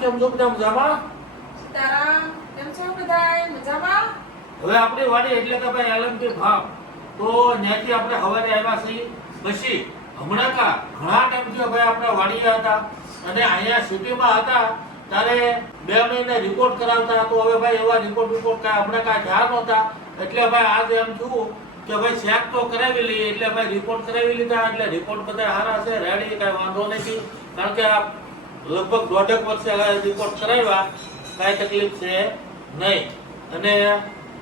કેમ છો બધા મજામાં? સીતારામ, કેમ છો બધાય મજામાં? હવે આપણી વાડી એટલે કે ભાઈ એલએમટી ફાર્મ. તો ત્યાંથી આપણે સવારે આવ્યા છીએ. પછી હમણાં ઘણા ટાઈમથી ભાઈ આપણે વાડીએ હતા અને અહીંયા સિટીમાં હતા ત્યારે 2 મહિને રિપોર્ટ કરાવતા. તો હવે ભાઈ એવા રિપોર્ટ કાંઈ હમણાં કાંઈ થયા નહોતા. એટલે ભાઈ આજે એમ થયું કે ભાઈ ચેક તો કરાવી લઈએ. એટલે ભાઈ રિપોર્ટ કરાવી લીધા. એટલે રિપોર્ટ બધા સારા છે, રેડી, કાંઈ વાંધો નથી. કારણ કે આ લગભગ 1.5 વર્ષે રિપોર્ટ કરાવ્યા, કાંઈ તકલીફ છે નહીં. અને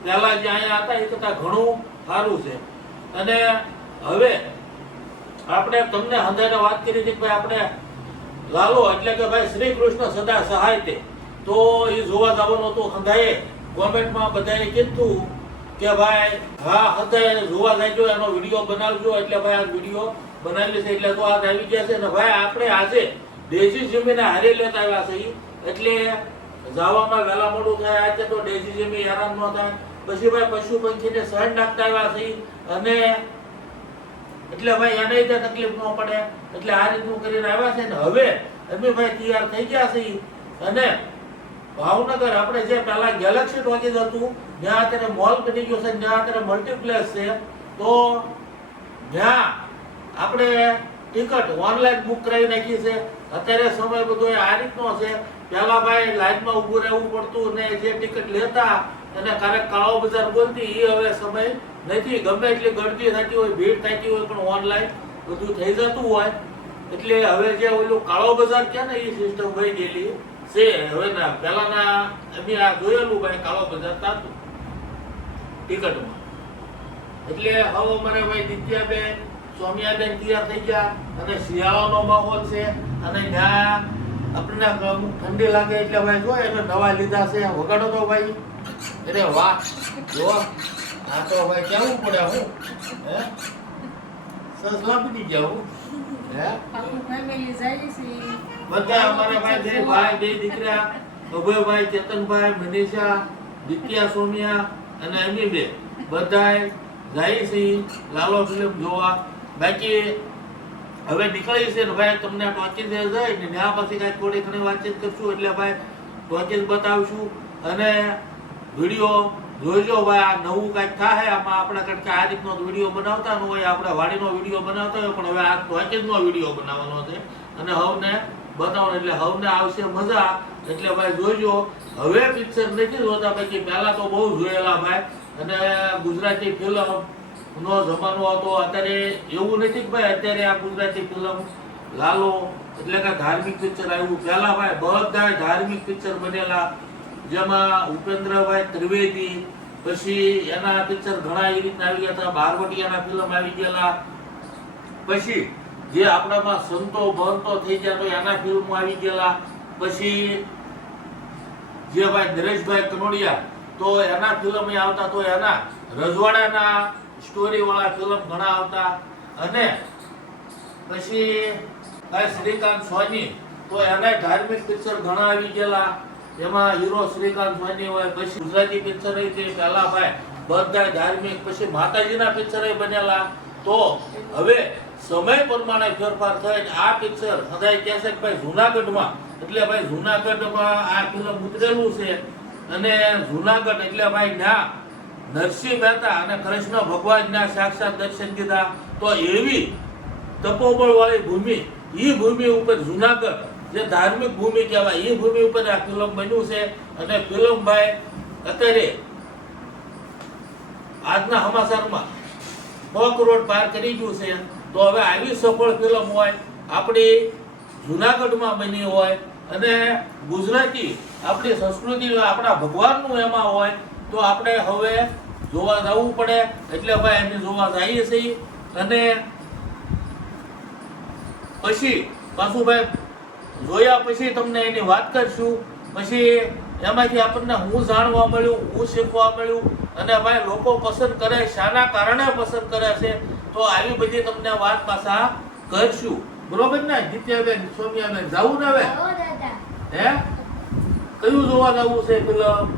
પહેલા જે અહીંયા હતા એ કરતાં ઘણું સારું છે. અને હવે આપણે તમને હંધાઈને વાત કરી હતી કે ભાઈ આપણે લાલો એટલે કે ભાઈ શ્રી કૃષ્ણ સદા સહાય તે, તો એ જોવા જવાનું હતું. હંધાએ કોમેન્ટમાં બધાએ કીધું કે ભાઈ હા હંધાએ જોવા જજો, એનો વિડીયો બનાવજો. એટલે ભાઈ આ વિડીયો બનાવી છે એટલે તો આજ આવી ગયા છે. ને ભાઈ આપણે આજે દેશી જમીને હારી લેતા આવ્યા છે. એટલે જવામાં વહેલા મોડું થાય. આજે તો દેશી જમી હેરાન ન થાય. પછી ભાઈ પશુ પંખીને સહન નાખતા આવ્યા છે. અને એટલે ભાઈ એને ત્યાં તકલીફ ન પડે એટલે આ રીતનું કરીને આવ્યા છે. ને હવે અમે ભાઈ તૈયાર થઈ ગયા છીએ. અને ભાવનગર આપણે જે પહેલા ગેલેક્સી ટોકીઝ હતું ત્યાં અત્યારે મોલ બની ગયો છે, ત્યાં અત્યારે મલ્ટીપ્લેક્સ છે. તો ત્યાં આપણે ટિકિટ ઓનલાઈન બુક કરાવી નાખી છે. અત્યારે સમય બધો આ રીતનો છે. પહેલા ભાઈ લાઈનમાં ઊભું રહેવું પડતું ને જે ટિકિટ લેતા અને ક્યારેક કાળો બજાર બોલતી, એ હવે સમય નથી. ગમે એટલી ગળતી થતી હોય, ભીડ થતી હોય, પણ ઓનલાઈન બધું થઈ જતું હોય. એટલે હવે જે ઓલું કાળો બજાર કે ને એ સિસ્ટમ વહી ગયેલી છે. હવે ના પહેલાના અમે આ જોયેલું ભાઈ કાળો બજાર થતું ટિકિટમાં. એટલે હવે અમારે ભાઈ દિત્યાબેન, સોમિયાબેન તૈયાર થઈ ગયા. અને શિયાળાનો માહોલ છે અને ત્યાં આપણને ઠંડી લાગે એટલે ભાઈ જો એને નવા લીધા છે. વગાડો તો ભાઈ. અરે વાહ, જો આ તો ભાઈ કેવું પડે. હું હે સસલા બની ગયા. હું હે આખું ફેમિલી જાય છે. બધા અમારા ભાઈ બે દીકરા, અભયભાઈ, ચેતનભાઈ, મનીષા, દિત્યા, સોમિયા અને અમી બે બધાય જાય છે લાલો ફિલ્મ જોવા. બાકી હવે નીકળી છે ને ભાઈ તમને ટોકીઝ જાય ને ત્યાં પછી કાંઈક થોડી ઘણી વાતચીત કરશું. એટલે ભાઈ ટોકીઝ બતાવશું અને વિડીયો જોઈજો. ભાઈ આ નવું કાંઈક થાય આમાં આપણે, કારણ કે આ રીતનો વિડીયો બનાવતા ન હોય, આપણે વાડીનો વિડીયો બનાવતા હોય, પણ હવે આ ટોકીઝનો વિડીયો બનાવવાનો છે અને હવને બતાવવાનો. એટલે હવને આવશે મજા. એટલે ભાઈ જોઈજો. હવે પિક્ચર નથી જોતા, બાકી પહેલા તો બહુ જોયેલા ભાઈ. અને ગુજરાતી ફિલ્મ નો જમાનો હતો. અત્યારે એવું નથી કે ભાઈ અત્યારે આ ગુજરાતી ફિલ્મ લાલો એટલે કે ધાર્મિક પિક્ચર આવ્યું. પહેલા ભાઈ બધા ધાર્મિક પિક્ચર બનેલા, જેમાં ઉપેન્દ્રભાઈ ત્રિવેદી, પછી એના પિક્ચર ઘણા એ રીતના આવી ગયા હતા. બારવટિયાના ફિલ્મ આવી ગયેલા. પછી જે આપણામાં સંતો ભંતો થઈ ગયા તો એના ફિલ્મો આવી ગયેલા. પછી જે ભાઈ નરેશભાઈ કનોડિયા તો એના ફિલ્મ આવતા. તો એના રજવાડાના સ્ટોરી વાળા ફિલ્મ ઘણા આવતા. અને પછી ભાઈ શ્રીકાંત સોની તો એના ધાર્મિક પિક્ચર ઘણા આવી ગયેલા. એમાં હીરો શ્રીકાંત સોની હોય. પછી ગુજરાતી પિક્ચર છે પહેલા ભાઈ બધા ધાર્મિક. પછી માતાજીના પિક્ચર બનેલા. તો હવે સમય પ્રમાણે ફેરફાર થઈને આ પિક્ચર સદાય કહે છે કે ભાઈ જુનાગઢમાં, એટલે ભાઈ જુનાગઢમાં આ ફિલ્મ ઉતરેલું છે. અને જુનાગઢ એટલે ભાઈ ત્યાં નરસિંહ મહેતા અને કૃષ્ણ ભગવાનના સાક્ષાત દર્શન કીધા. તો એવી તપોબળ વાળી ભૂમિ, એ ભૂમિ ઉપર જુનાગઢ જે ધાર્મિક ભૂમિ કહેવાય, એ ભૂમિ ઉપર આ ફિલ્મ બન્યું છે. અને ફિલ્મ ભાઈ અત્યારે આજના સમાચારમાં 100 કરોડ પાર કરી ગયું છે. તો હવે આવી સફળ ફિલ્મ હોય આપણી જુનાગઢમાં બની હોય અને ગુજરાતી આપણી સંસ્કૃતિ આપણા ભગવાનનું એમાં હોય, તો આપણે હવે જોવા જવું પડે. એટલે ભાઈ અમે જોવા જઈએ છીએ. અને પછી પાછું ભાઈ જોયા પછી તમને એની વાત કરશું. પછી એમાંથી આપણને હું જાણવા મળ્યું, હું શીખવા મળ્યું. અને ભાઈ લોકો પસંદ કરે, શાના કારણે પસંદ કરે છે, તો આવી બધી તમને વાત પાછા કરશું. બરોબર ને દિત્યાબેન, સોમિયાબેન? જાવું ને હવે? હે કયું જોવા જવું છે ફિલ્મ?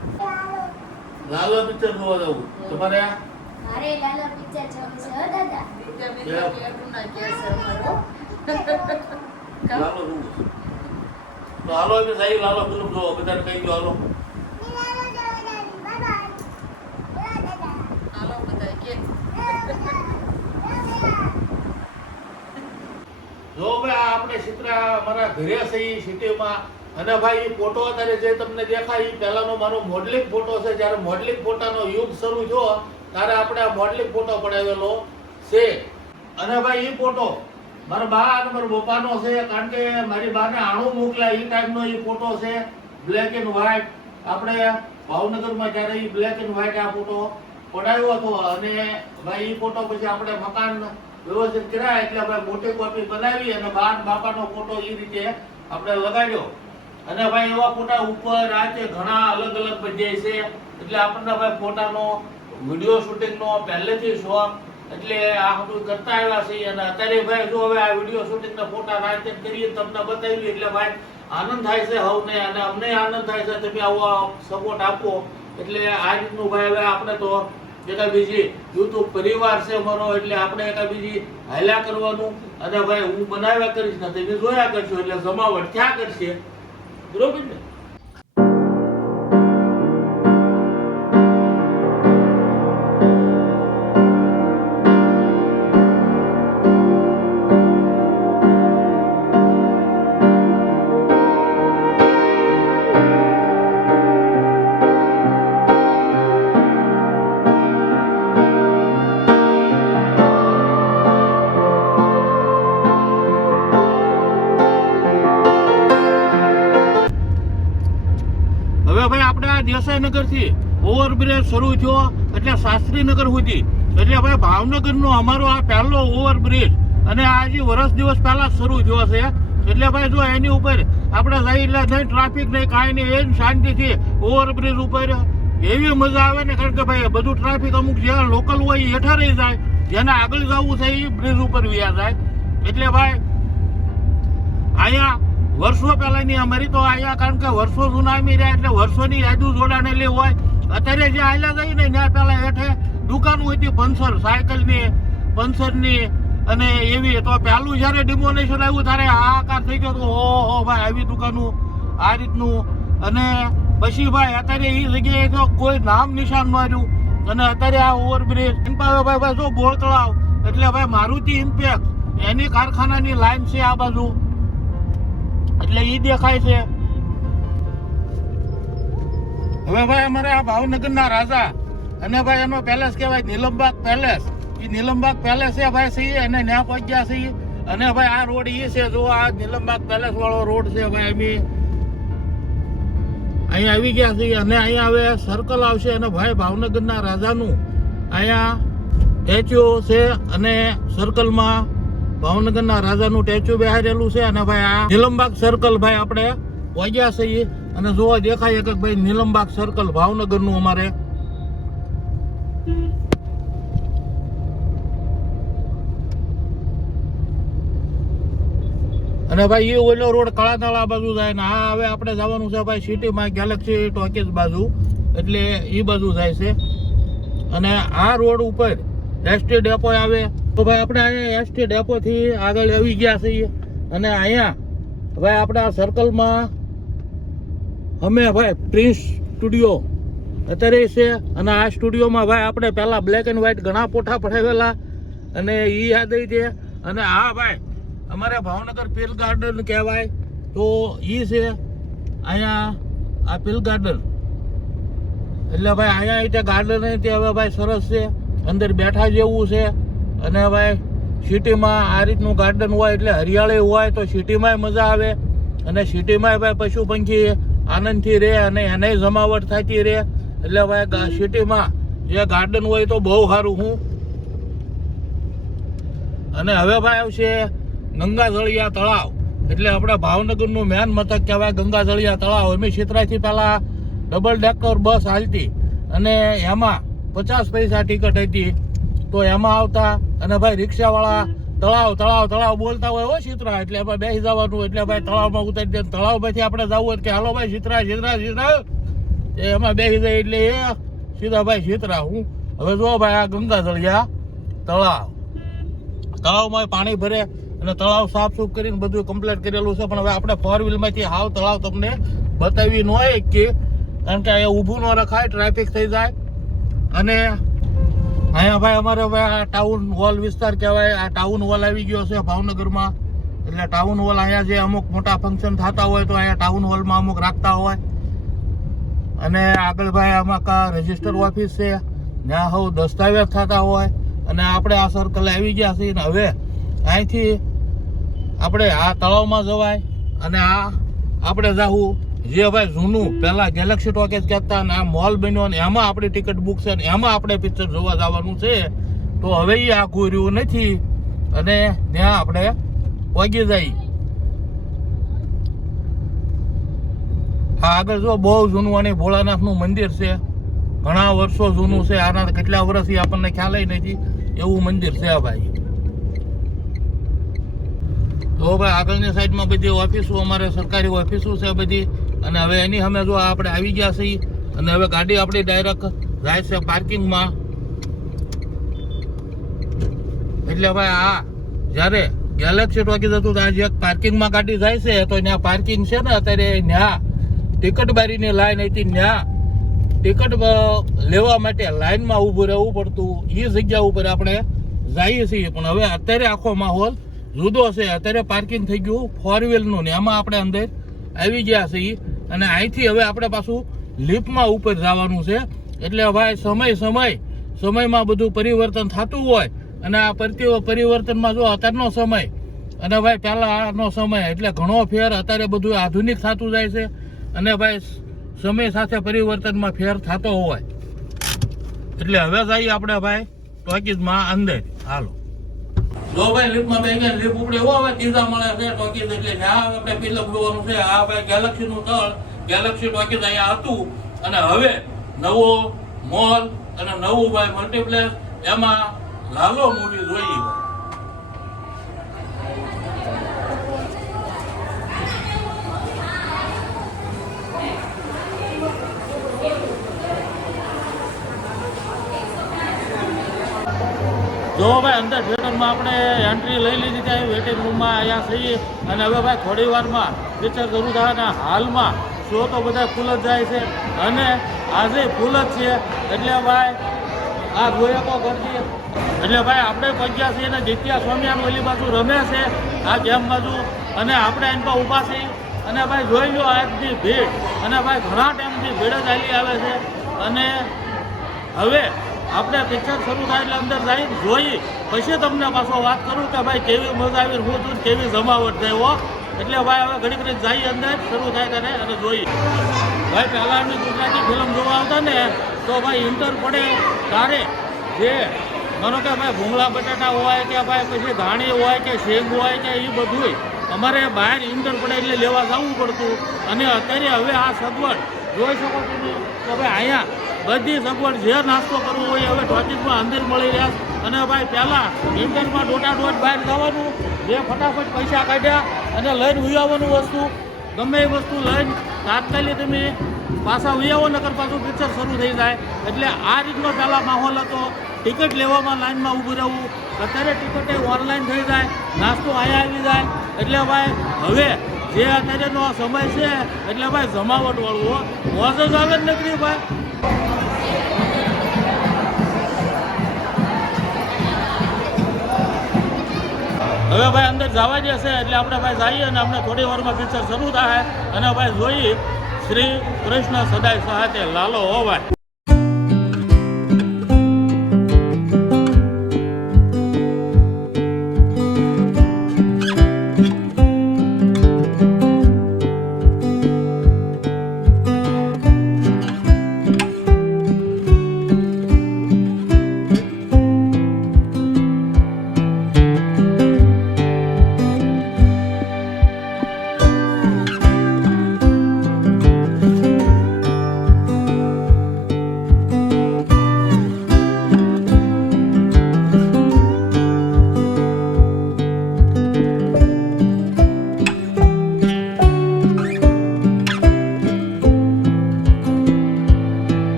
લાલો પિક્ચર જોવા જવું તમારે? મારે લાલો પિક્ચર જોવું છે હો દાદા. વિટામિન કે અટુના કે છે અમારો. લાલો જોવું. તો હાલો અમે સાહેબ હાલો ફિલ્મ જોવો, બધાને કહી દો હાલો. હાલો બધાય કે જો ભાઈ આ આપણે ચિત્રા મારા ઘરે છે ઈ સિટીમાં, અને ભાઈ ઈ ફોટો અત્યારે જે તમને દેખાય ઈ પહેલાનો મારો મોડલિંગ ફોટો છે. જ્યારે મોડલિંગ ફોટાનો યુગ શરૂ થયો ત્યારે આપણે આ મોડલિંગ ફોટો પડાવેલો છે. અને ભાઈ ઈ ફોટો મારા બા અને મારા પપ્પાનો છે, કારણ કે મારી બાને આણું મોકલ્યા ઈ ટાઈમનો ઈ ફોટો છે, બ્લેક એન્ડ વ્હાઈટ. આપણે ભાવનગરમાં જ્યારે ઈ બ્લેક એન્ડ વ્હાઈટ આ ફોટો પડાવ્યો હતો, અને ભાઈ ઈ ફોટો પછી આપણે મકાન વ્યવસ્થિત કર્યા એટલે ભાઈ મોટી કોપી બનાવી અને બા અને બાપાનો ફોટો ઈ રીતે આપણે લગાડ્યો. અને ભાઈ એવા ફોટા ઉપર આજે ઘણા અલગ અલગ બધી છે, એટલે આપણને ભાઈ ફોટાનો વિડીયો શૂટિંગનો પહેલેથી શોખ, એટલે આ બધું કરતા આવ્યા છીએ. અને અત્યારે ભાઈ જો હવે આ વિડીયો શૂટિંગના ફોટા રાતે કરીએ તમને બતાવી, એટલે ભાઈ આનંદ થાય છે હવને, અને અમને આનંદ થાય છે તમે આવો સપોર્ટ આપો. એટલે આ રીતનું ભાઈ હવે આપણે તો એકા બીજી યુટ્યુબ પરિવાર છે મારો, એટલે આપણે એકા બીજી હાલ્યા કરવાનું. અને ભાઈ હું બનાવ્યા કરીશ ને તમે જોયા કરશો, એટલે જમાવટ ક્યાં કરશે, બરોબર ને? હવે ભાઈ આપણે આ દેસાઈનગર થી ઓવરબ્રિજ શરૂ થયો એટલે શાસ્ત્રીનગર સુધી, એટલે ભાઈ ભાવનગરનો અમારો આ પહેલો ઓવરબ્રિજ, અને આ જે વર્ષ દિવસ પહેલા શરૂ થયો છે. એટલે ભાઈ જો એની ઉપર આપણે જઈ એટલે નહીં ટ્રાફિક નહીં કાંઈ નહીં, એમ શાંતિથી ઓવરબ્રિજ ઉપર એવી મજા આવે ને, કારણ કે ભાઈ બધું ટ્રાફિક અમુક જે લોકલ હોય એ હેઠા રહી જાય, જેને આગળ જવું છે એ બ્રિજ ઉપર વ્યા જાય. એટલે ભાઈ અહીંયા વર્ષો પહેલાની અમારી તો અહીંયા, કારણ કે વર્ષો જૂના અમે રહ્યા એટલે વર્ષોની યાદો જોડાણેલી હોય. અત્યારે જે હાલ્યા જાય ને ત્યાં પહેલા હેઠે દુકાનો હતી પંચર, સાયકલની, પંચરની અને એવી. તો પહેલું જ્યારે ડિમોનેશન આવ્યું ત્યારે હાહાકાર થઈ ગયો તો ઓહો ભાઈ આવી દુકાનો આ રીતનું. અને પછી ભાઈ અત્યારે એ જગ્યાએ તો કોઈ નામ નિશાન ન રહ્યું. અને અત્યારે આ ઓવરબ્રિજ ભાઈ જો બોળ તળાવ, એટલે ભાઈ મારુતિ ઇમ્પેક્ટ એની કારખાનાની લાઈન છે આ બાજુ, એટલે ઈ દેખાય છે. હવે ભાઈ અમારે આ ભાવનગરના રાજા, અને ભાઈ એનો પેલેસ કહેવાય નીલમબાગ પેલેસ. એ નીલમબાગ પેલેસ છે ભાઈ સહી, અને ત્યાં પહોંચ્યા છીએ. અને ભાઈ આ રોડ એ છે, જો આ નીલમબાગ પેલેસ વાળો રોડ છે ભાઈ, અમે અહીંયા આવી ગયા છીએ. અને અહીંયા હવે સર્કલ આવશે, અને ભાઈ ભાવનગરના રાજાનું અહીંયા સ્ટેચ્યુ છે, અને સર્કલમાં ભાવનગરના રાજાનું સ્ટેચ્યુ બેહારેલું છે. અને ભાઈ આ નીલમબાગ સર્કલ ભાઈ આપણે પહોંચ્યા છીએ, અને જોવા દેખાય કે ભાઈ નીલમબાગ સર્કલ ભાવનગરનું અમારે. અને ભાઈ એ ઓલો રોડ કળાતાળા બાજુ જાય ને આ હવે આપણે જવાનું છે ભાઈ સિટીમાં ગેલેક્સી ટોકીઝ બાજુ, એટલે એ બાજુ જાય છે. અને આ રોડ ઉપર એસટી ડેપો આવે, તો ભાઈ આપણે અહીંયા એસટી ડેપો થી આગળ આવી ગયા છીએ. અને અહીંયા ભાઈ આપણે આ સર્કલમાં અમે ભાઈ પ્રિન્સ સ્ટુડિયો અત્યારે છે. અને આ સ્ટુડિયોમાં ભાઈ આપણે પહેલા બ્લેક એન્ડ વ્હાઈટ ઘણા ફોટા પડાવેલા, અને એ યાદ આવી છે. અને હા ભાઈ અમારે ભાવનગર પીલ ગાર્ડન કહેવાય, તો એ છે અહીંયા આ પીલ ગાર્ડન. એટલે ભાઈ અહીંયા રીતે ગાર્ડન તે હવે ભાઈ સરસ છે, અંદર બેઠા જેવું છે. અને ભાઈ સિટીમાં આ રીતનું ગાર્ડન હોય એટલે હરિયાળી હોય તો સિટીમાંય મજા આવે, અને સિટીમાંય ભાઈ પશુ પંખી આનંદથી રહે અને એને જમાવટ થતી રહે. એટલે ભાઈ સિટીમાં જે ગાર્ડન હોય તો બહુ સારું. હું અને હવે ભાઈ આવશે ગંગાજળિયા તળાવ, એટલે આપણે ભાવનગરનું મેન મથક કહેવાય ગંગાજળિયા તળાવ. અમે સિત્રાથી પહેલાં ડબલ ડેકર બસ હાલતી, અને એમાં 50 પૈસા ટિકિટ હતી, તો એમાં આવતા. અને ભાઈ રિક્ષાવાળા તળાવ તળાવ તળાવ બોલતા હોય હો સિત્રા, એટલે એમાં બેસી જવાનું. એટલે ભાઈ તળાવમાં ઉતારી દે, તળાવ પછી આપણે જવું હોય કે હાલો ભાઈ સિત્રા સિત્રા સિત્રા, એમાં બેસી જાય એટલે એ સીધા ભાઈ સિત્રા. હું હવે જો ભાઈ આ ગંગાજળિયા તળાવ, તળાવમાં પાણી ભરે અને તળાવ સાફ કરીને બધું કમ્પ્લીટ કરેલું છે. પણ હવે આપણે 4 વ્હીલમાંથી હાવ તળાવ તમને બતાવી ન હોય કે, કારણ કે અહીંયા ઊભું ન રખાય, ટ્રાફિક થઈ જાય. અને અહીંયા ભાઈ અમારે હવે આ ટાઉન હોલ વિસ્તાર કહેવાય. આ ટાઉન હોલ આવી ગયો છે ભાવનગરમાં. એટલે ટાઉન હોલ અહીંયા જે અમુક મોટા ફંક્શન થતા હોય તો અહીંયા ટાઉન હોલમાં અમુક રાખતા હોય. અને આગળ ભાઈ આમાં કા રજિસ્ટર ઓફિસ છે, ત્યાં હવે દસ્તાવેજ થતા હોય. અને આપણે આ સર્કલ આવી ગયા છીએ. ને હવે અહીંથી આપણે આ તળાવમાં જવાય. અને આ આપણે જાવું જે ભાઈ જૂનું પહેલા ગેલેક્સી ટોકીઝ કહેતા ને આ મોલ બન્યો ને એમાં આપણી ટિકિટ બુક છે ને એમાં આપણે પિક્ચર જોવા જવાનું છે. તો હવે એ આખું રહ્યું નથી અને ત્યાં આપણે પહોંચી જઈએ. આગળ જો બહુ જૂનું અને ભોળાનાથનું મંદિર છે, ઘણા વર્ષો જૂનું છે. આના કેટલા વર્ષથી આપણને ખ્યાલ નથી એવું મંદિર છે ભાઈ. તો ભાઈ આગળની સાઈડમાં બધી ઓફિસો, અમારે સરકારી ઓફિસો છે બધી. અને હવે એની સામે જો આપણે આવી ગયા છીએ અને હવે ગાડી આપણી ડાયરેક્ટ જાય છે પાર્કિંગમાં. એટલે ભાઈ આ જ્યારે ગેલેક્સી ટોકીઝ હતું ત્યાં જે પાર્કિંગમાં ગાડી જાય છે તો ત્યાં પાર્કિંગ છે ને અત્યારે ત્યાં ટિકટ બારીની લાઈન હતી, ત્યાં ટિકટ લેવા માટે લાઈનમાં ઊભું રહેવું પડતું. એ જગ્યા ઉપર આપણે જઈએ છીએ. પણ હવે અત્યારે આખો માહોલ જુદો છે. અત્યારે પાર્કિંગ થઈ ગયું 4 વ્હીલનું ને એમાં આપણે અંદર આવી ગયા છીએ. અને અહીંથી હવે આપણે પાછું લિફ્ટમાં ઉપર જવાનું છે. એટલે ભાઈ સમયમાં બધું પરિવર્તન થતું હોય. અને આ પરિવર્તનમાં જો અત્યારનો સમય અને ભાઈ પહેલાંનો સમય એટલે ઘણો ફેર. અત્યારે બધું આધુનિક થતું જાય છે અને ભાઈ સમય સાથે પરિવર્તનમાં ફેર થતો હોય. એટલે હવે જઈએ આપણે ભાઈ ટોકીઝમાં અંદર. હાલો જો ભાઈ લિફ્ટમાં બે ગયા, લિફ્ટ ઉપડે એવો હવે ત્રીજા મળે છે ટોકીઝ. એટલે ત્યાં આપણે ફિલ્મ જોવાનું છે. આ ભાઈ ગેલેક્સીનું તળ, ગેલેક્સી ટોકીઝ અહીંયા હતું. અને હવે નવો મોલ અને નવું ભાઈ મલ્ટીપ્લેક્સ, એમાં લાલો મૂવી જોઈએ. જો ભાઈ અંદર થિયેટરમાં આપણે એન્ટ્રી લઈ લીધી ત્યાં વેટિંગ રૂમમાં અહીંયા છીએ. અને હવે ભાઈ થોડી વારમાં પિક્ચર શરૂ થાય. હાલમાં શો તો બધા ફૂલ જ જાય છે અને આજે ફૂલ જ છે. એટલે ભાઈ આ જોયા કરતી. એટલે ભાઈ આપણે પગ્યા છીએ અને જીત્યા સ્વામિયાન ઓલી બાજુ રમે છે આ ગેમ બાજુ. અને આપણે એની પર ઊભા છીએ. અને ભાઈ જોઈ લો આજની ભીડ. અને ભાઈ ઘણા ટાઈમથી ભીડ જ ચાલી આવે છે. અને હવે આપણે પિક્ચર શરૂ થાય એટલે અંદર જઈ જોઈ પછી તમને પાછો વાત કરું કે ભાઈ કેવી મજા આવી, હું છું કેવી જમાવટ થઈ હો. એટલે ભાઈ હવે ઘડી ઘડી જઈ અંદર શરૂ થાય ત્યારે અને જોઈ. ભાઈ પહેલાંની ગુજરાતી ફિલ્મ જોવા આવતા ને તો ભાઈ ઇન્ટર પડે તારે જે માનો કે ભાઈ ભૂંગળા બટાટા હોય કે ભાઈ પછી ધાણી હોય કે શેંગ હોય કે એ બધું અમારે બહાર ઇન્ટર પડે એટલે લેવા જવું પડતું. અને અત્યારે હવે આ સગવડ જોઈ શકો તમે તો ભાઈ અહીંયા બધી સગવડ જે નાસ્તો કરવો હોય હવે ટોકીઝમાં અંદર મળી રહ્યા. અને ભાઈ પહેલાં ઇન્ટરમાં દોઢ બહાર જવાનું, જે ફટાફટ પૈસા કાઢ્યા અને લઈને ઉયાવવાનું વસ્તુ, ગમે એ વસ્તુ લઈને તાત્કાલિક તમે પાછા ઉયાવો નકર પાછું પિક્ચર શરૂ થઈ જાય. એટલે આ રીતનો પહેલાં માહોલ હતો. ટિકિટ લેવામાં લાઈનમાં ઊભું રહેવું. અત્યારે ટિકિટે ઓનલાઈન થઈ જાય, નાસ્તો અહીંયા આવી જાય. એટલે ભાઈ હવે જે અત્યારેનો સમય છે એટલે ભાઈ જમાવટવાળું મોજ જ આવે જ નથી ભાઈ. હવે ભાઈ અંદર જવા જશે એટલે આપણે ભાઈ જઈએ અને આપણે થોડી વારમાં પિક્ચર શરૂ થાય. અને ભાઈ જોઈએ શ્રી કૃષ્ણ સદાય સહાતે લાલો હો ભાઈ.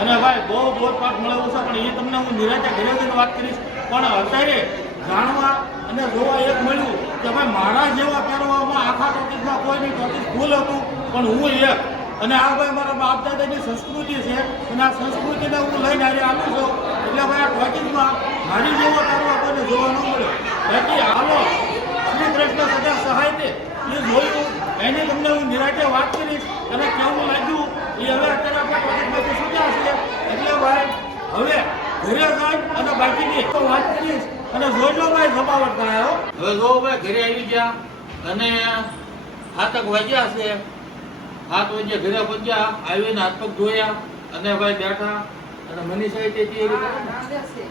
અને ભાઈ બહુ બોધપાઠ મળેલું છે, પણ એ તમને હું નિરાતે ઘરે જઈને વાત કરીશ. પણ અત્યારે જાણવા અને જોવા એક મળ્યું કે ભાઈ મારા જેવા પહેરવામાં આખા ટોકીસમાં કોઈ નહીં, ટોકીસ ફૂલ હતું પણ હું એક. અને આ ભાઈ મારા બાપ દાદાની સંસ્કૃતિ છે અને આ સંસ્કૃતિને હું લઈને આજે આવું છું. એટલે ભાઈ આ ટોકીસમાં મારી જેવો પહેરવા કોઈને જોવા ન મળ્યો. બાકી હાલો શ્રી કૃષ્ણ સદા સહાય છે એ જોયું, એની તમને હું નિરાતે વાત કરીશ અને કેવું લાગ્યું એ હવે અત્યારે આપણે ટોકીસમાંથી છૂટ્યા છે. એટલે ભાઈ હવે ઘરે જાય અને બાકીની તો વાત કરીશ અને જોજો ભાઈ જમાવટ થાય. હવે જો ભાઈ ઘરે આવી ગયા અને હાથક વાગ્યા છે. 7 વાગે ઘરે પહોંચ્યા, આવીને હાથ પગ ધોયા અને ભાઈ બેઠા અને મનીષાએ તે તૈયારી કરી. રાંધે છે.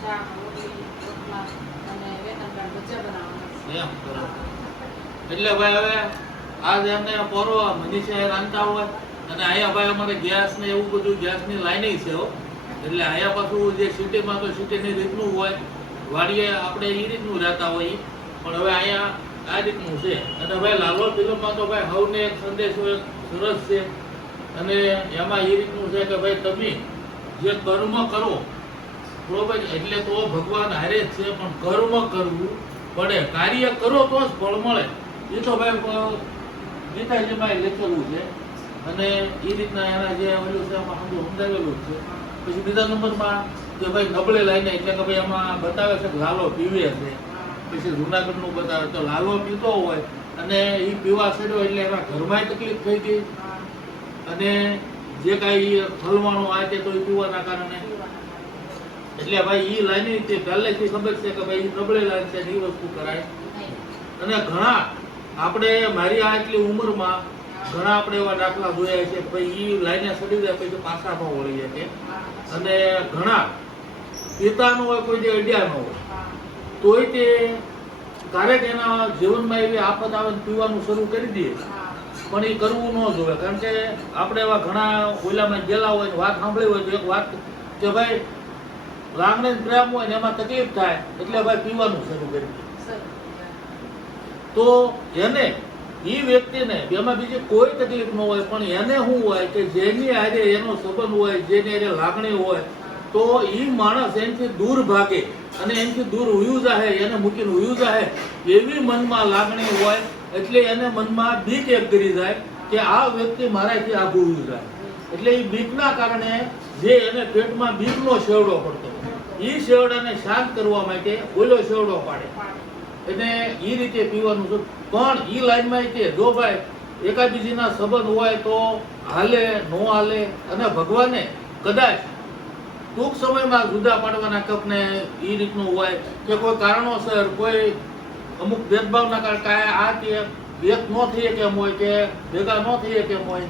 શાક, રોટલી, રોટલા અને વેતનદાળ ભજીયા બનાવવાના એમ કરો. એટલે ભાઈ હવે આજ એમને પોરો મનીષાએ રાંધતા હોય અને અહીંયા ભાઈ અમારે ગેસ ને એવું બધું ગેસની લાઈન છે હો. એટલે અહીંયા પાછું જે સિટીમાં તો સિટીની રીતનું હોય, વાડીએ આપણે એ રીતનું રહેતા હોય, પણ હવે અહીંયા આ રીતનું છે. અને ભાઈ લાલો ફિલ્મમાં તો ભાઈ હવને એક સંદેશો એક સરસ છે અને એમાં એ રીતનું છે કે ભાઈ તમે જે કર્મ કરો બરોબર, એટલે તો ભગવાન હારે જ છે, પણ કર્મ કરવું પડે, કાર્ય કરો તો જ ફળ મળે. એ તો ભાઈ ગીતાજીમાં લખેલું છે અને એ રીતના એના જે ઓલું છે એમાં સમજાવેલું છે. પછી બીજા નંબરમાં કે ભાઈ નબળે લાઈને એટલે કે ભાઈ એમાં બતાવે છે કે લાલો પીવે છે. પછી જુનાગઢનું બતાવે તો લાલો પીતો હોય અને એ પીવા ચડ્યો એટલે એના ઘરમાં તકલીફ થઈ ગઈ અને જે કાંઈ હલવાનું આ તે તો એ પીવાના કારણે. એટલે ભાઈ એ લાઈન તે પહેલેથી ખબર છે કે ભાઈ નબળે લાઈન છે એ વસ્તુ કરાય. અને ઘણા આપણે મારી આ એટલી ઉંમરમાં ઘણા આપણે એવા દાખલા જોયા છે કે ભાઈ એ લાઈને સડી જાય પછી પાછામાં વળી જાય છે. અને ઘણા પિતાનો હોય કોઈ જે અડ્યાનો હોય તોય તે ક્યારેક એના જીવનમાં એવી આફત આવે પીવાનું શરૂ કરી દે, પણ એ કરવું ન જોઈએ. કારણ કે આપણે એવા ઘણા ઓલામાં ગયેલા હોય વાત સાંભળી હોય તો એક વાત કે ભાઈ લાગણી પ્રેમ હોય ને એમાં તકલીફ થાય એટલે ભાઈ પીવાનું શરૂ કરી દે. તો એને એ વ્યક્તિને એમાં બીજી કોઈ તકલીફ ન હોય, પણ એને શું હોય કે જેની હારે એનો સંબંધ હોય, જેની હારે લાગણી હોય તો એ માણસ એનાથી દૂર ભાગે અને એનાથી દૂર ઉયું જાહે, એને મૂકીને ઉયું જાહે એવી મનમાં લાગણી હોય. એટલે એને મનમાં બીક એક કરી જાય કે આ વ્યક્તિ મારાથી આઘું ઉયું જાય. એટલે એ બીકના કારણે જે એને પેટમાં બીકનો શેવડો પડતો એ શેવડાને શાંત કરવા માટે ઓલો શેવડો પાડે અને એ રીતે પીવાનું છે. પણ એ લાઈનમાં તે જો ભાઈ એકાબીજીના સંબંધ હોય તો હાલે ન હાલે. અને ભગવાને કદાચ ટૂંક સમયમાં જુદા પાડવાના કપને એ રીતનું હોય કે કોઈ કારણોસર કોઈ અમુક ભેદભાવના કારણે કાંઈ આ તે એક ન થઈ કેમ હોય કે ભેગા ન થઈ કેમ હોય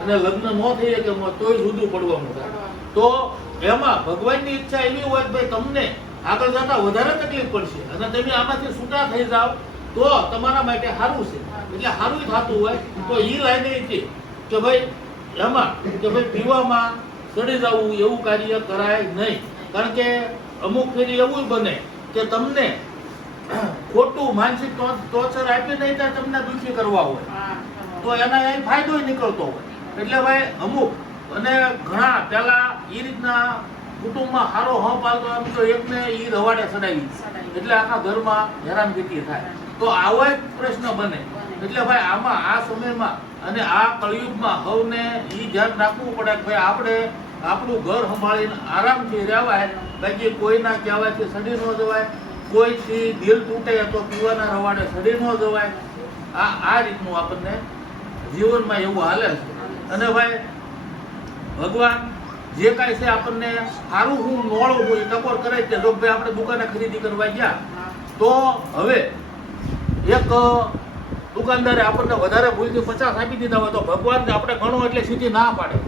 અને લગ્ન ન થઈ કેમ હોય તોય જુદું પડવાનું થાય. તો એમાં ભગવાનની ઈચ્છા એવી હોય કે ભાઈ તમને આગળ જતા વધારે તકલીફ પડશે અને તમે આમાંથી છૂટા થઈ જાઓ તો તમારા માટે સારું છે. એટલે સારું થતું હોય તો એ લાઈને છે કે ભાઈ એમાં કે ભાઈ પીવામાં ચડી જવું એવું કાર્ય કરાય નહીં. કારણ કે અમુક ફેરી એવું બને કે તમને ખોટું માનસિક ટોર્ચર આપી નહીં ત્યાં તમને દુઃખી કરવા હોય તો એના એ ફાયદો નીકળતો હોય. એટલે ભાઈ અમુક અને ઘણા પેલા એ રીતના કુટુંબમાં સારો હપ આવતો એમ તો એકને એ રવાડે ચડાવી એટલે આખા ઘરમાં હેરાનગતિ થાય. તો આવો એક પ્રશ્ન બને. એટલે ભાઈ આમાં આ સમયમાં અને આ કળિયુગમાં સૌને એ ધ્યાન રાખવું પડે કે ભાઈ આપણે આપણું ઘર સંભાળીને આરામથી રહેવાય. બાકી કોઈના કહેવાયથી સડી ન જવાય, કોઈથી દિલ તૂટે તો પીવાના રવાડે સડી ન જવાય. આ રીતનું આપણને જીવનમાં એવું હાલે છે. અને ભાઈ ભગવાન જે કાંઈ છે આપણને સારું હું નોળું હોય ટકોર કરે છે. જો ભાઈ આપણે દુકાને ખરીદી કરવા ગયા તો હવે એક દુકાનદારે આપણને વધારે ભૂલથી 50 આપી દીધા હોય તો ભગવાન આપણે ઘણો એટલે સીધી ના પાડે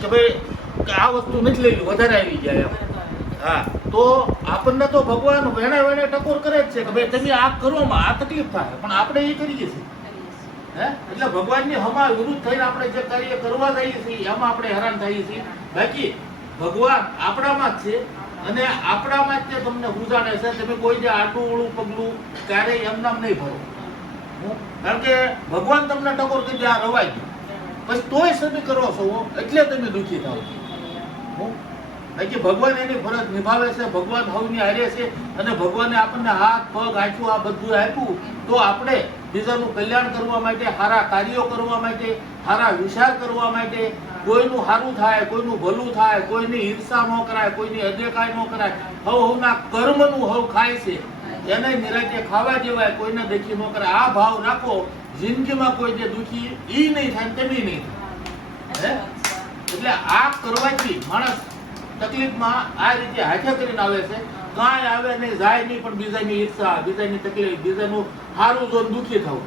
કે ભાઈ કે આ વસ્તુ નથી લેવી, વધારે આવી જાય એમ. હા, તો આપણને તો ભગવાન વેણે વેણે ટકોર કરે જ છે કે ભાઈ તમે આ કરોમાં આ તકલીફ થાય, પણ આપણે એ કરીએ છીએ. એટલે ભગવાનની હમા વિરુદ્ધ થઈને આપણે જે કાર્ય કરવા જઈએ છીએ એમાં આપણે હેરાન થઈએ છીએ. બાકી ભગવાન આપણામાં જ છે અને આપણામાં જ તે તમને ઉજાણે છે. તમે કોઈ જે આટું ઓળું પગલું ક્યારેય એમ નામ નહીં ભરો. કારણ કે ભગવાન તમને ટકોર કરી આ રવાય ગયું પછી તોય સતી કરો છો હો, એટલે તમે દુઃખી થાવ હો. બાકી ભગવાન એની ફરજ નિભાવે છે, ભગવાન સૌની હારે છે, અને ભગવાને આપણને હાથ પગ આંખું આ બધું આપ્યું તો આપણે બીજાનું કલ્યાણ કરવા માટે, સારા કાર્યો કરવા માટે, સારા વિચાર કરવા માટે, કોઈનું સારું થાય, કોઈનું ભલું થાય, કોઈની ઈર્ષા ન કરાય, કોઈની અદેખાઈ ન કરાય, હવના કર્મનું હવ ખાય છે એને નિરાતે ખાવા જેવાય, કોઈને દેખી ન કરાય. આ ભાવ રાખો, જિંદગીમાં કોઈ જે દુઃખી ઈ નહીં થાય, તમે નહીં થાય. એટલે આ કરવાથી માણસ તકલીફમાં આ રીતે હાથે કરીને આવે છે. કાંઈ આવે નહીં, જાય નહીં, પણ બીજાની ઈર્ષા, બીજાની તકલીફ, બીજાનું સારું જોઈને દુઃખી થાવ,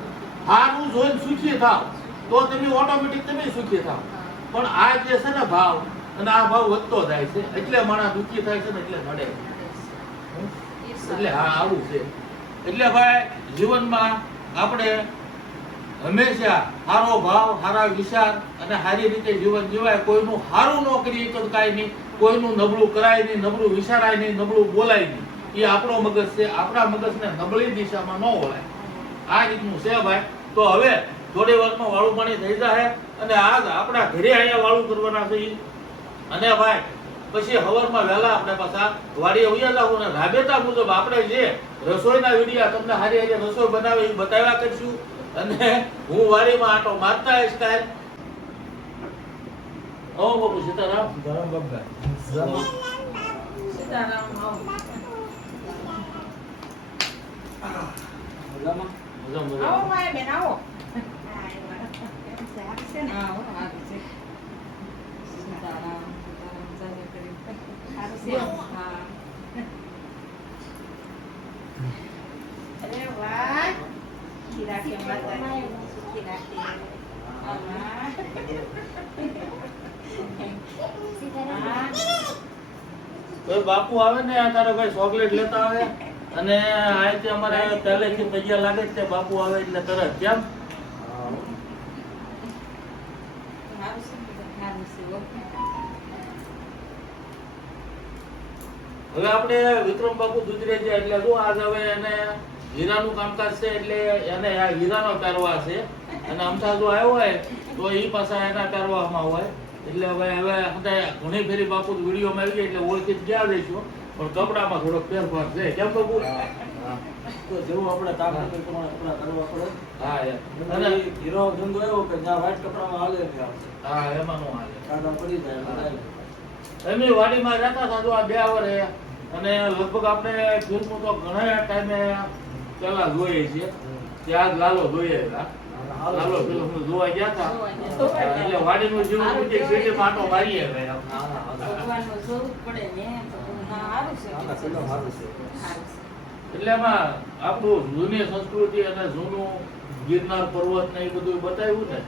સારું જોઈને સુખી થાવ તો તમે ઓટોમેટિક તમે સુખી થાવ. પણ આ જે છે ને ભાવ, અને આ ભાવ વધતો જાય છે, એટલે માણસ દુઃખી થાય છે ને એટલે નડે છે. એટલે હા, આવું છે. એટલે ભાઈ જીવનમાં આપણે હંમેશા સારો ભાવ, સારા વિચાર અને સારી રીતે જીવન જીવાય. કોઈનું સારું ન કરીએ તો કાંઈ નહીં, કોઈનું નબળું કરાય નહીં, નબળું વિચારાય નહીં, નબળું બોલાય નહીં. એ આપણો મગજ છે, આપણા મગજને નબળી દિશામાં ન વળાય. આ રીતનું છે ભાઈ. તો હવે થોડી વારમાં વાળું પાણી થઈ જાય, અને આજ આપણા ઘરે અહીંયા વાળું કરવાના છે. અને ભાઈ પછી હવારમાં વહેલા આપણે પાછા વાડીએ ઉયા જાવ, ને રાબેતા મુજબ આપણે જે રસોઈના વિડીયા તમને હારી હારી રસોઈ બનાવે એ બતાવ્યા કરશું. અને હું વાડીમાં આટો મારતા આવીશ કાંઈ. ઓ બાપુ સીતારામ. સીતારામ બાપા. સીતારામ આવો. મજામાં? આવો માય બેન આવો. હા, છે ને? હા હો, સારું છે. સીતારામ સીતારામ જય કરી. સારું છે. હા. અરે વાહ, સુખી રાખે માતાજી, સુખી રાખે. હા. સીતારામ. કોઈ બાપુ આવે ને આ તારો ભાઈ ચોકલેટ લેતા આવે, અને આજે અમારે પહેલેથી તૈયાર લાગે છે બાપુ આવે એટલે તરત. કેમ સારું છે. સારું છે હો. હવે આપણે વિક્રમ બાપુ દુધરેજા એટલે જો આજ હવે એને હીરાનું કામકાજ છે, એટલે એને આ હીરાનો પહેરવા છે. અને અમથા જો આવ્યો હોય તો એ પાછા એના પહેરવામાં હોય. એટલે હવે ઘણી ફેરી બાપુ વિડીયોમાં આવી ગયા એટલે ઓળખી જ ગયા દઈશું, પણ કપડામાં થોડોક ફેરફાર છે. કેમ બાપુ? તો જેવું આપણે કામ કરીએ પ્રમાણે કપડાં કરવા પડે. હા એમ. અને અને હીરો ધંધો એવો કે જ્યાં વ્હાઈટ કપડામાં હાલે ને આવશે. હા એમાં નો હાલે. કાંટા પડી જાય બધાય. અમે વાડીમાં રહેતા હતા જો આ 2 વર્ષે, અને લગભગ આપણે ફિલ્મો તો ઘણા ટાઈમે પેલા જોઈએ છીએ. ત્યાં જ લાલો જોઈએ હતા. લાલો ફિલ્મ જોવા ગયા હતા. એટલે વાડીનું જીવન પૂછી સીટી માટો મારીએ ભાઈ આમ. ભગવાનનું જોવું જ પડે ને. હા સારું છે. આના પેલો સારું છે. સારું છે. એટલે એમાં આપણું જૂની સંસ્કૃતિ અને જૂનું ગિરનાર પર્વત ને એ બધું બતાવ્યું ને,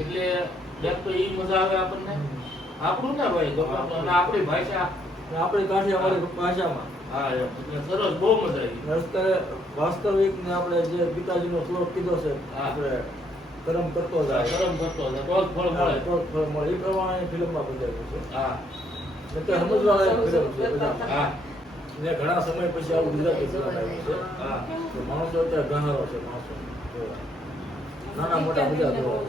એટલે એક તો એ મજા આવે આપણને. આપણું ને ભાઈ ગમે, અને આપણી ભાષા. આપણી કાઠિયાવાડી ભાષામાં હા એમ. એટલે સરસ, બહુ મજા આવી. અત્યારે વાસ્તવિક ને આપણે જે પિતાજીનો શ્લોક કીધો છે, હા. આપણે કર્મ કરતો જાય ગરમ કરતો હતો તો જ ફળ મળે. તો જ ફળ મળે. એ પ્રમાણે ફિલ્મમાં બતાવ્યું છે. હા એટલે સમજવા લાયક ફિલ્મ છે બધા. હા ને ઘણા સમય પછી આવું ગુજરાતી ફિલ્મ આવ્યું છે. હા. તો માણસો અત્યારે ગહારો છે માણસો જોવા. નાના મોટા બધા જોવા.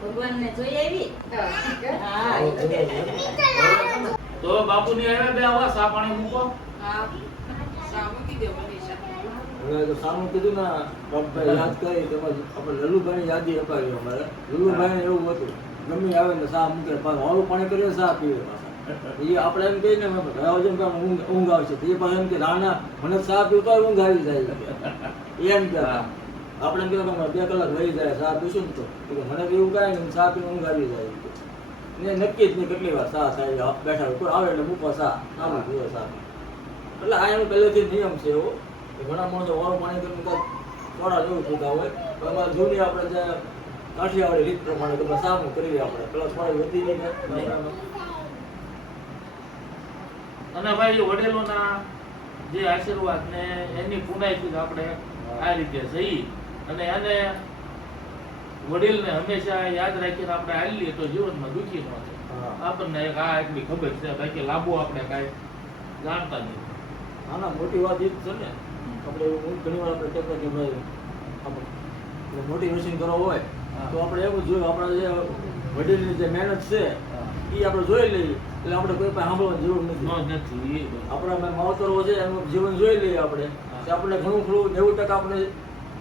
ભગવાનને જોઈ આવી. હા આવો જોવો છે. તો બાપુની આવ્યા 2 આવા સા પાણી મૂકો. હા સા મૂકી દો મનીષા. હવે તો સામું કીધું ને બાપભાઈ યાદ કરી તેમાં આપણે લલ્લુભાઈની યાદી અપાવી અમારે. લલ્લુભાઈને એવું હતું, ગમે આવે ને સા મૂકે, વાળું પાણી કરીએ સા પીવે પાછા. એ આપણે એમ કહીએ ને જેમ કે ઊંઘ આવશે, એ પાછા એમ કે નાના મને સા પીવું તો ઊંઘ આવી જાય એમ કે આપણે એમ કહેતા 2 કલાક વહી જાય સા પીશું ને તો મને એવું કાંઈ નહીં, સા પીને ઊંઘ આવી જાય. ને નક્કી જ નહીં કેટલી વાર સા થાય, બેઠા કોઈ આવે એટલે મૂકો સા, આવું જોઈએ સા. એટલે આ એનો પહેલેથી નિયમ છે એવો. ઘણા માણસો વાળું પાણી કરીને થોડા જેવું થતા હોય, તો અમારે જૂની આપણે જે કાઠિયાવાડી રીત પ્રમાણે તમે સામું કરીએ આપણે પેલા થોડી વધી નહીં. અને ભાઈ વડીલોના જે આશીર્વાદ ને એની પુનાઈથી જ આપણે આ રીતે જઈ અને એને વડીલને હંમેશા યાદ રાખીને આપણે હાલીએ તો જીવનમાં દુઃખી ન થાય. આપણને એક આ એટલી ખબર છે, બાકી લાંબુ આપણે કાંઈ જાણતા નથી. નાના મોટી વાત એ જ છે ને. આપણે એવું ઘણી વાર આપણે કહેતા કે ભાઈ આપણે મોટિવેશન કરવો હોય હા. તો આપણે એવું જ જોયું આપણા જે વડીલની જે મહેનત છે એ આપણે જોઈ લઈએ એટલે આપણે કોઈ પણ સાંભળવાની જરૂર નથી નથી એ બરાબર. આપણા માવતરો છે એનું જીવન જોઈ લઈએ આપણે હા. તો આપણને ઘણું ખરું 90% આપણે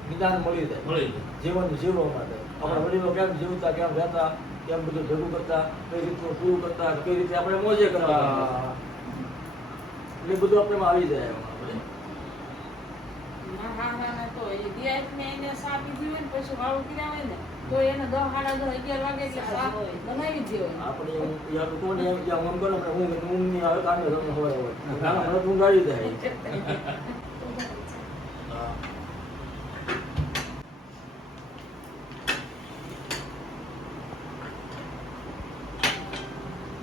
નિદાન મળી જાય મળી જાય. જીવન જીવવા માટે આપણા વડીલો કેમ જીવતા કેમ રહેતા કેમ બધું ભેગું કરતા કઈ રીતનું પૂરું કરતા કઈ રીતે આપણે મોજે કરતા હા. એટલે બધું આપણે આવી જાય એમાં આપણે મારા હાહરાને તો એ દિયાતને એને સા પીધી હોય ને પછી વાળું કર્યા હોય ને તો એને 10, સાડા 10, 11 વાગે એટલે સા બનાવી જ દેવાય. આપણે એમ એ આપણે કોને એમ કે આમ કરો આપણે ઊંઘ નહીં આવે કાંઈ તમને ખબર હોય નાના મને ઊંઘ આવી જાય હા.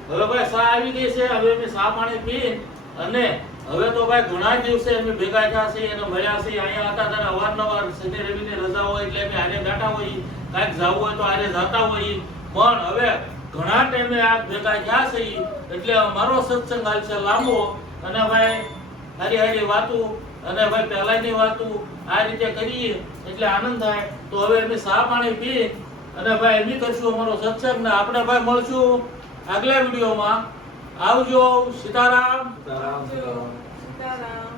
હવે ભાઈ સા આવી ગઈ છે હવે અમે સા પાણી પી અને હવે તો ભાઈ ઘણા દિવસે અમે ભેગા થયા છીએ અને મળ્યા છીએ અહીંયા હતા ત્યારે અવારનવાર શનિ રવિની રજા હોય એટલે અમે હારે બેઠા હોઈએ કાંઈક જવું હોય તો હારે જતા હોઈએ પણ હવે ઘણા ટાઈમે આ ભેગા થયા છીએ એટલે અમારો સત્સંગ હાલશે લાંબો અને ભાઈ હારી હારી વાતો અને ભાઈ પહેલાની વાતો આ રીતે કરીએ એટલે આનંદ થાય તો હવે અમે સા પાણી પી અને ભાઈ એમ કરશું અમારો સત્સંગ ને આપણે ભાઈ મળશું આગલા વિડીયોમાં આવજો સીતારામ સીતારામ સીતારામ સીતારામ.